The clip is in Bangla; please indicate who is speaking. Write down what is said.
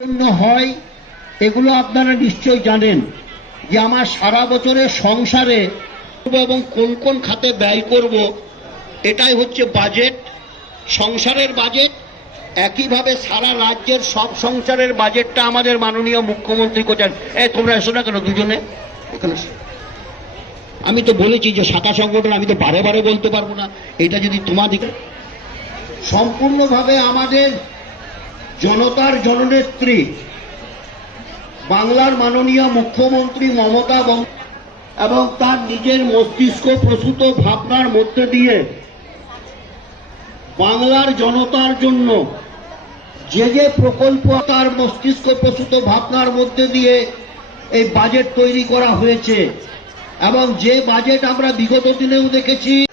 Speaker 1: হয়, এগুলো আপনারা নিশ্চয় জানেন যে আমার সারা বছরের সংসারে এবং কোন কোন খাতে ব্যয় করব, এটাই হচ্ছে বাজেট সংসারের বাজেট একইভাবে সারা রাজ্যের সব সংসারের বাজেটটা আমাদের মাননীয় মুখ্যমন্ত্রী করছেন। এ, তোমরা এসো না কেন দুজনে? এখানে আমি তো বলেছি যে শাখা সংগঠন, আমি তো বারে বারে বলতে পারব না। এটা যদি তোমাদের সম্পূর্ণভাবে আমাদের জনতার জননেত্রী, বাংলার মাননীয় মুখ্যমন্ত্রী মমতা এবং তার নিজের মস্তিষ্ক প্রসূত ভাবনার মধ্যে দিয়ে বাংলার জনতার জন্য যে যে প্রকল্প তার মস্তিষ্ক প্রসূত ভাবনার মধ্যে দিয়ে এই বাজেট তৈরি করা হয়েছে। এবং যে বাজেট আমরা বিগত দিনেও দেখেছি